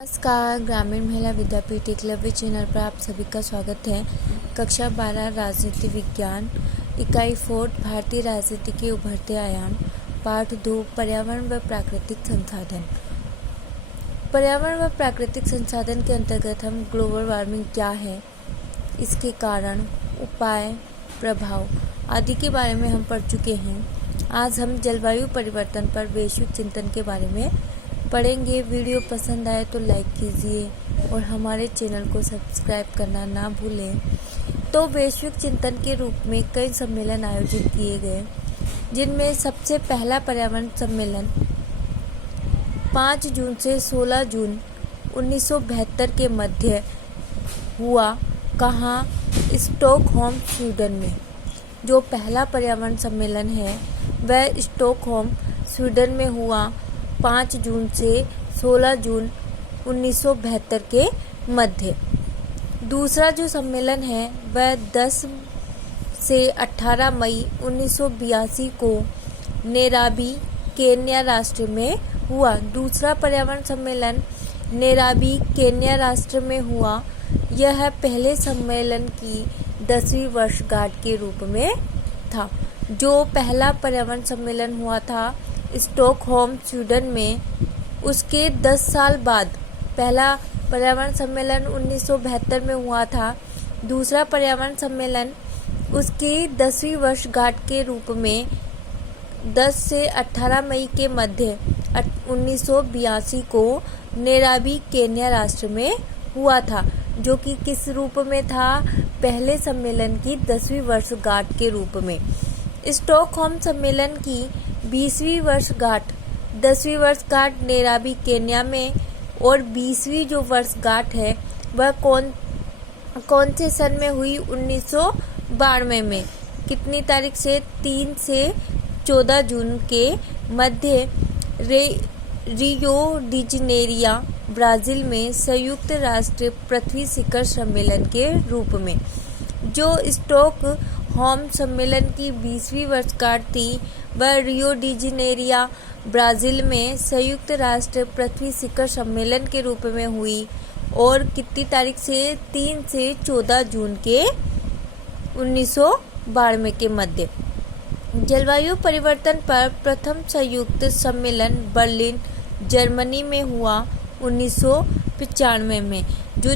नमस्कार, ग्रामीण महिला विद्यापीठ एकलव्य चैनल पर आप सभी का स्वागत है। कक्षा 12 राजनीति विज्ञान इकाई 4 भारतीय राजनीति के उभरते आयाम पाठ 2 पर्यावरण व प्राकृतिक संसाधन। पर्यावरण व प्राकृतिक संसाधन के अंतर्गत हम ग्लोबल वार्मिंग क्या है, इसके कारण, उपाय, प्रभाव आदि के बारे में हम पढ़ चुके हैं। आज हम जलवायु परिवर्तन पर वैश्विक चिंतन के बारे में पढ़ेंगे। वीडियो पसंद आए तो लाइक कीजिए और हमारे चैनल को सब्सक्राइब करना ना भूलें। तो वैश्विक चिंतन के रूप में कई सम्मेलन आयोजित किए गए, जिनमें सबसे पहला पर्यावरण सम्मेलन 5 जून से 16 जून 1972 के मध्य हुआ। कहाँ? स्टॉकहोम, स्वीडन में। जो पहला पर्यावरण सम्मेलन है वह स्टॉकहोम, स्वीडन में हुआ 5 जून से 16 जून 1972 के मध्य। दूसरा जो सम्मेलन है वह 10 से 18 मई 1982 को नैरोबी, केन्या राष्ट्र में हुआ। दूसरा पर्यावरण सम्मेलन नैरोबी, केन्या राष्ट्र में हुआ। यह पहले सम्मेलन की 10वीं वर्षगांठ के रूप में था। जो पहला पर्यावरण सम्मेलन हुआ था स्टॉकहोम, स्वीडन में, उसके 10 साल बाद पहला पर्यावरण सम्मेलन 1972 में हुआ था। दूसरा पर्यावरण सम्मेलन उसकी 10वीं वर्षगांठ के रूप में 10 से 18 मई के मध्य 1982 को नैरोबी, केन्या राष्ट्र में हुआ था, जो कि किस रूप में था? पहले सम्मेलन की 10वीं वर्षगांठ के रूप में। स्टॉकहोम सम्मेलन की 20वीं वर्षगांठ, 10वीं वर्षगांठ नैरोबी, केन्या में, और 20वीं जो वर्षगांठ है वह कौन से सन में हुई? 1992 में। कितनी तारीख से? 3 से 14 जून के मध्य रियो डी जनेरियो, ब्राजील में संयुक्त राष्ट्र पृथ्वी शिखर सम्मेलन के रूप में। जो स्टॉकहोम सम्मेलन की 20वीं वर्षगांठ थी वह रियो डी जनेरियो, ब्राजील में संयुक्त राष्ट्र पृथ्वी शिखर सम्मेलन के रूप में हुई, और कितनी तारीख से? 3 से 14 जून के 1992 के मध्य। जलवायु परिवर्तन पर प्रथम संयुक्त सम्मेलन बर्लिन, जर्मनी में हुआ 1995 में। जो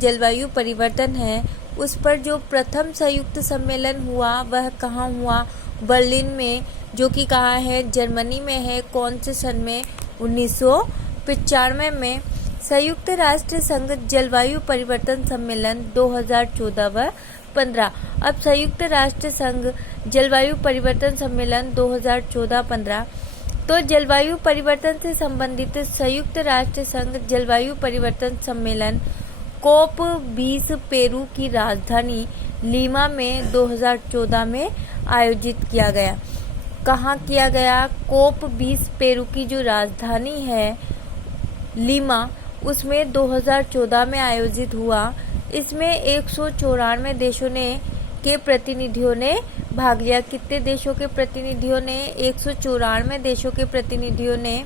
जलवायु परिवर्तन है उस पर जो प्रथम संयुक्त सम्मेलन हुआ वह कहाँ हुआ? बर्लिन में, जो कि कहाँ है? जर्मनी में है। कौन से सन में? 1995 में। संयुक्त राष्ट्र संघ जलवायु परिवर्तन सम्मेलन 2014 व 15। अब संयुक्त राष्ट्र संघ जलवायु परिवर्तन सम्मेलन 2014-15। तो जलवायु परिवर्तन से संबंधित संयुक्त राष्ट्र संघ जलवायु परिवर्तन सम्मेलन COP 20 पेरू की राजधानी लीमा में 2014 में आयोजित किया गया। कहाँ किया गया? COP 20 पेरू की जो राजधानी है लीमा, उसमें 2014 में आयोजित हुआ। इसमें 194 देशों के प्रतिनिधियों ने भाग लिया। कितने देशों के प्रतिनिधियों ने? 194 देशों के प्रतिनिधियों ने।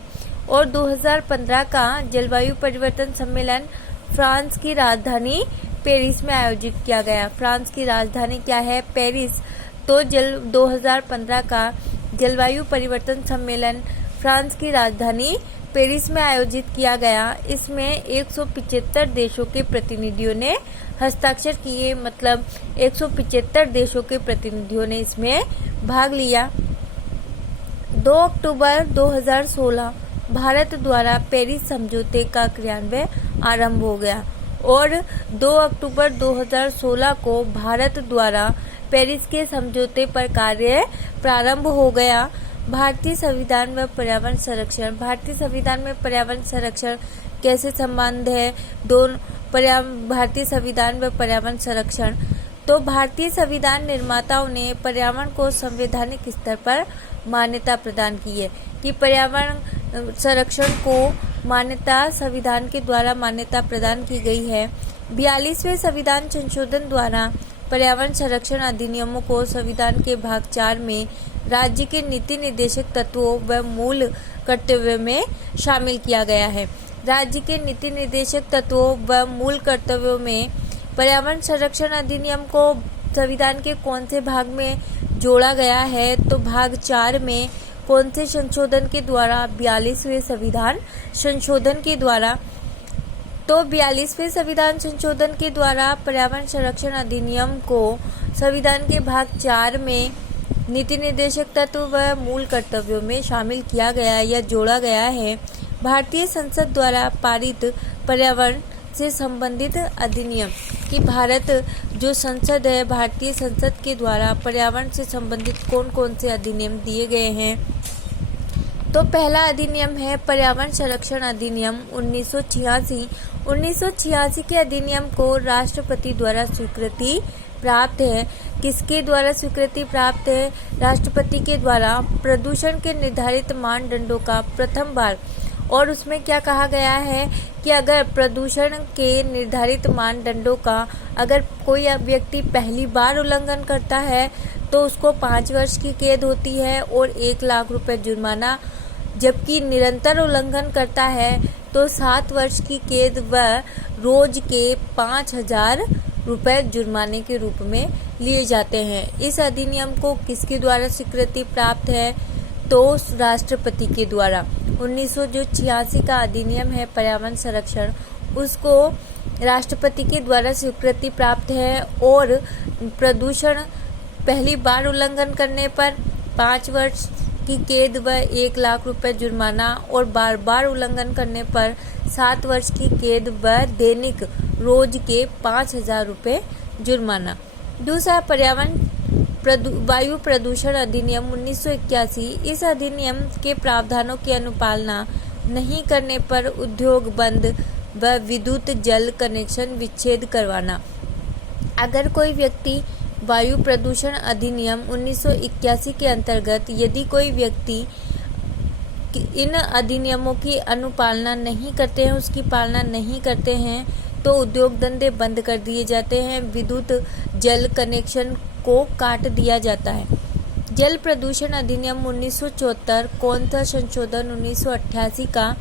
और 2015 का जलवायु परिवर्तन सम्मेलन फ्रांस की राजधानी पेरिस में आयोजित किया गया। फ्रांस की राजधानी क्या है? पेरिस। तो 2015 का जलवायु परिवर्तन सम्मेलन फ्रांस की राजधानी पेरिस में आयोजित किया गया। इसमें 175 देशों के प्रतिनिधियों ने हस्ताक्षर किए, मतलब 175 देशों के प्रतिनिधियों ने इसमें भाग लिया। 2 अक्टूबर 2016 भारत द्वारा पेरिस समझौते का क्रियान्वयन आरंभ हो गया, और 2 अक्टूबर 2016 को भारत द्वारा पेरिस के समझौते पर कार्य प्रारंभ हो गया। भारतीय संविधान व पर्यावरण संरक्षण। भारतीय संविधान में पर्यावरण संरक्षण कैसे संबंध है? भारतीय संविधान व पर्यावरण संरक्षण। तो भारतीय संविधान निर्माताओं ने पर्यावरण को संवैधानिक स्तर पर मान्यता प्रदान की है, कि पर्यावरण संरक्षण को मान्यता संविधान के द्वारा मान्यता प्रदान की गई है। 42वें संविधान संशोधन द्वारा पर्यावरण संरक्षण अधिनियमों को संविधान के भाग 4 में राज्य के नीति निर्देशक तत्वों व मूल कर्तव्य में शामिल किया गया है। राज्य के नीति निर्देशक तत्वों व मूल कर्तव्यों में पर्यावरण संरक्षण अधिनियम को संविधान के कौन से भाग में जोड़ा गया है? तो भाग 4 में कौन से संशोधन के द्वारा? 42वें संविधान संशोधन के द्वारा। तो 42वें संविधान संशोधन के द्वारा पर्यावरण संरक्षण अधिनियम को संविधान के भाग 4 में नीति निर्देशक तत्व व मूल कर्तव्यों में शामिल किया गया या जोड़ा गया है। भारतीय संसद द्वारा पारित पर्यावरण से संबंधित अधिनियम कि भारत जो संसद है, भारतीय संसद के द्वारा पर्यावरण से संबंधित कौन कौन से अधिनियम दिए गए हैं? तो पहला अधिनियम है पर्यावरण संरक्षण अधिनियम 1986। 1986 के अधिनियम को राष्ट्रपति द्वारा स्वीकृति प्राप्त है। किसके द्वारा स्वीकृति प्राप्त है? राष्ट्रपति के द्वारा। प्रदूषण के निर्धारित मानदंडों का प्रथम बार, और उसमें क्या कहा गया है कि अगर प्रदूषण के निर्धारित मानदंडों का अगर कोई व्यक्ति पहली बार उल्लंघन करता है तो उसको 5 वर्ष की कैद होती है और 1 लाख रुपए जुर्माना, जबकि निरंतर उल्लंघन करता है तो 7 वर्ष की कैद व रोज के 5,000 रुपए जुर्माने के रूप में लिए जाते हैं। इस अधिनियम को किसके द्वारा स्वीकृति प्राप्त है? तो राष्ट्रपति के द्वारा। 1986 का अधिनियम है पर्यावरण संरक्षण, उसको राष्ट्रपति के द्वारा स्वीकृति प्राप्त है और प्रदूषण पहली बार उल्लंघन करने पर 5 वर्ष की कैद व 1 लाख रुपए जुर्माना और बार बार उल्लंघन करने पर 7 वर्ष की कैद व दैनिक रोज के 5,000 रुपए जुर्माना। दूसरा पर्यावरण वायु प्रदूषण अधिनियम 1981। इस अधिनियम के प्रावधानों की अनुपालना नहीं करने पर उद्योग बंद व विद्युत जल कनेक्शन विच्छेद करवाना। अगर कोई व्यक्ति वायु प्रदूषण अधिनियम 1981 के अंतर्गत यदि कोई व्यक्ति इन अधिनियमों की अनुपालना नहीं करते हैं, उसकी पालना नहीं करते हैं, तो उद्योग धंधे बंद कर दिए जाते हैं, विद्युत जल कनेक्शन को काट दिया जाता है। जल प्रदूषण अधिनियम 1974। कौन सा संशोधन? 1988 का।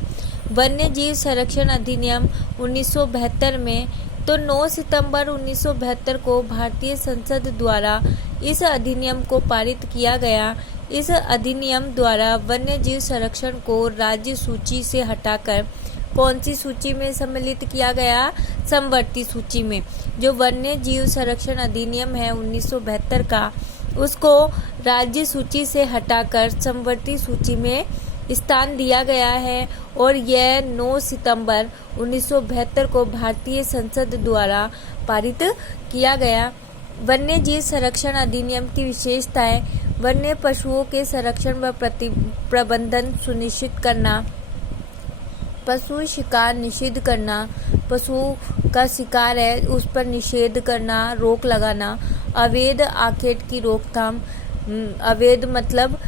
वन्य जीव संरक्षण अधिनियम 1972 में। तो 9 सितंबर 1972 को भारतीय संसद द्वारा इस अधिनियम को पारित किया गया। इस अधिनियम द्वारा वन्य जीव संरक्षण को राज्य सूची से हटाकर कौन सी सूची में सम्मिलित किया गया? समवर्ती सूची में। जो वन्य जीव संरक्षण अधिनियम है 1972 का, उसको राज्य सूची से हटाकर समवर्ती सूची में स्थान दिया गया है और यह 9 सितंबर 1972 को भारतीय संसद द्वारा पारित किया गया। वन्य जीव संरक्षण अधिनियम की विशेषताएं: वन्य पशुओं के संरक्षण व प्रबंधन सुनिश्चित करना, पशु शिकार निषिद्ध करना, पशु का शिकार है उस पर निषेध करना, रोक लगाना, अवैध आखेट की रोकथाम। अवैध मतलब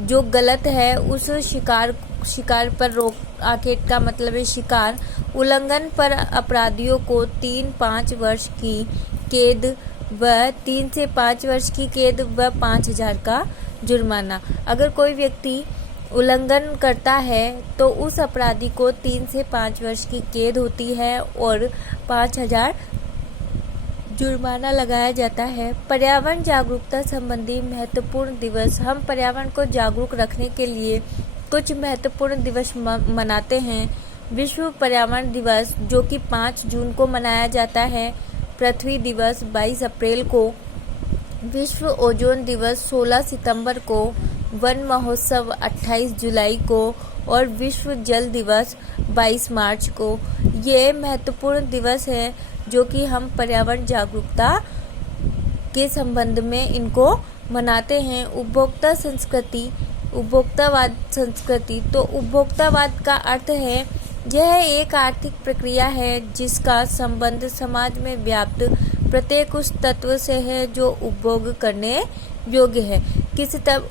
जो गलत है उस शिकार पर रोक, आखेट का मतलब है शिकार। उल्लंघन पर अपराधियों को 3-5 वर्ष की कैद व 3 से 5 वर्ष की कैद व 5,000 का जुर्माना। अगर कोई व्यक्ति उल्लंघन करता है तो उस अपराधी को 3 से 5 वर्ष की कैद होती है और 5,000 जुर्माना लगाया जाता है। पर्यावरण जागरूकता संबंधी महत्वपूर्ण दिवस। हम पर्यावरण को जागरूक रखने के लिए कुछ महत्वपूर्ण दिवस मनाते हैं। विश्व पर्यावरण दिवस जो कि 5 जून को मनाया जाता है। पृथ्वी दिवस 22 अप्रैल को। विश्व ओजोन दिवस 16 सितंबर को। वन महोत्सव 28 जुलाई को और विश्व जल दिवस 22 मार्च को। ये महत्वपूर्ण दिवस है जो कि हम पर्यावरण जागरूकता के संबंध में इनको मनाते हैं। उपभोक्ता संस्कृति, उपभोक्तावाद संस्कृति। तो उपभोक्तावाद का अर्थ है यह एक आर्थिक प्रक्रिया है जिसका संबंध समाज में व्याप्त प्रत्येक उस तत्व से है जो उपभोग करने योग्य है।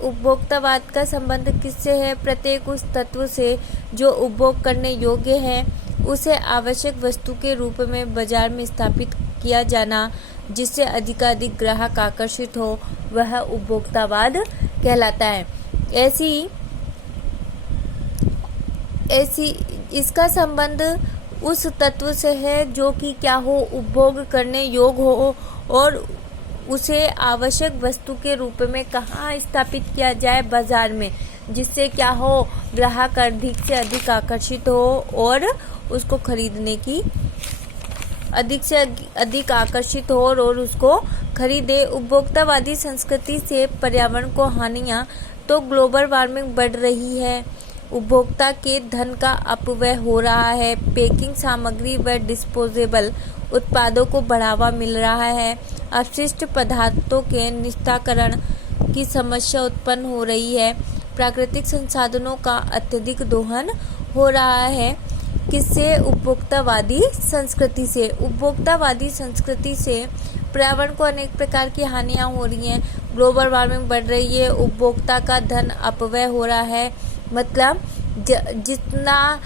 उपभोक्तावाद का संबंध किससे है? प्रत्येक उस तत्व से जो उपभोग करने योग्य है, उसे आवश्यक वस्तु के रूप में बाजार में स्थापित किया जाना, जिससे अधिकाधिक ग्राहक आकर्षित हो, वह उपभोक्तावाद कहलाता है। इसका संबंध उस तत्व से है जो कि क्या हो, उपभोग करने योग्य हो और उसे आवश्यक वस्तु के रूप में कहाँ स्थापित किया जाए, बाजार में, जिससे क्या हो, ग्राहक अधिक से अधिक आकर्षित हो और उसको खरीदने की अधिक से अधिक आकर्षित हो और उसको खरीदे। उपभोक्तावादी संस्कृति से पर्यावरण को हानियां, तो ग्लोबल वार्मिंग बढ़ रही है, उपभोक्ता के धन का अपव्यय हो रहा है, पैकिंग सामग्री व डिस्पोजेबल उत्पादों को बढ़ावा मिल रहा है, अपशिष्ट पदार्थों के निस्तारण की समस्या उत्पन्न हो रही है, प्राकृतिक संसाधनों का अत्यधिक दोहन हो रहा है। किससे? उपभोक्तावादी संस्कृति से। उपभोक्तावादी संस्कृति से पर्यावरण को अनेक प्रकार की हानियां हो रही हैं, ग्लोबल वार्मिंग बढ़ रही है, उपभोक्ता का धन अपव्यय हो रहा है, मतलब जितना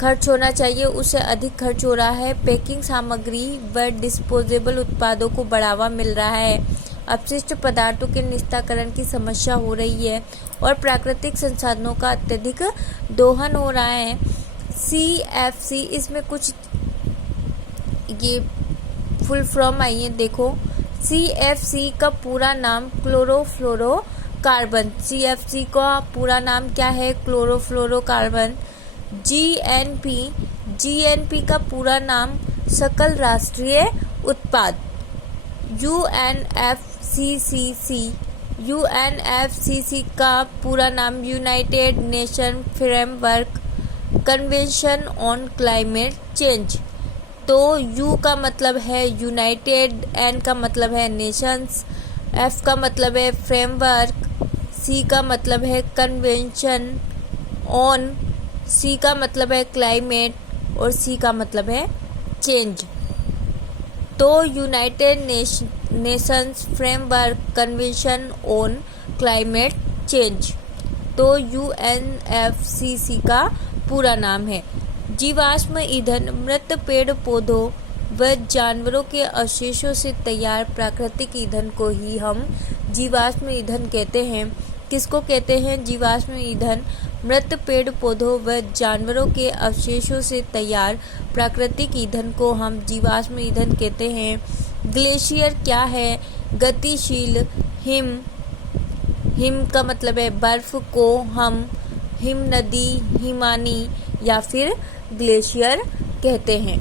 खर्च होना चाहिए उससे अधिक खर्च हो रहा है, पैकिंग सामग्री व डिस्पोजेबल उत्पादों को बढ़ावा मिल रहा है, अपशिष्ट पदार्थों के निस्तारण की समस्या हो रही है और प्राकृतिक संसाधनों का अत्यधिक दोहन हो रहा है। CFC, इसमें कुछ ये फुल फॉर्म आई है, देखो। CFC का पूरा नाम क्लोरोफ्लोरोकार्बन। CFC का पूरा नाम क्या है? क्लोरोफ्लोरोकार्बन। GNP का पूरा नाम सकल राष्ट्रीय उत्पाद। UNFCCC का पूरा नाम United nation framework convention on climate change. तो U का मतलब है यूनाइटेड, N का मतलब है नेशंस, F का मतलब है फ्रेमवर्क, C का मतलब है कन्वेंशन ऑन, C का मतलब है क्लाइमेट और C का मतलब है चेंज। तो United Nations framework convention on climate change, तो UNFCCC का पूरा नाम है। जीवाश्म ईंधन मृत पेड़ पौधों व जानवरों के अवशेषों से तैयार प्राकृतिक ईंधन को ही हम जीवाश्म ईंधन कहते हैं। किसको कहते हैं? जीवाश्म ईंधन। मृत पेड़ पौधों व जानवरों के अवशेषों से तैयार प्राकृतिक ईंधन को हम जीवाश्म ईंधन कहते हैं। ग्लेशियर क्या है? गतिशील हिम। हिम का मतलब है बर्फ को हम हिम नदी, हिमानी या फिर ग्लेशियर कहते हैं।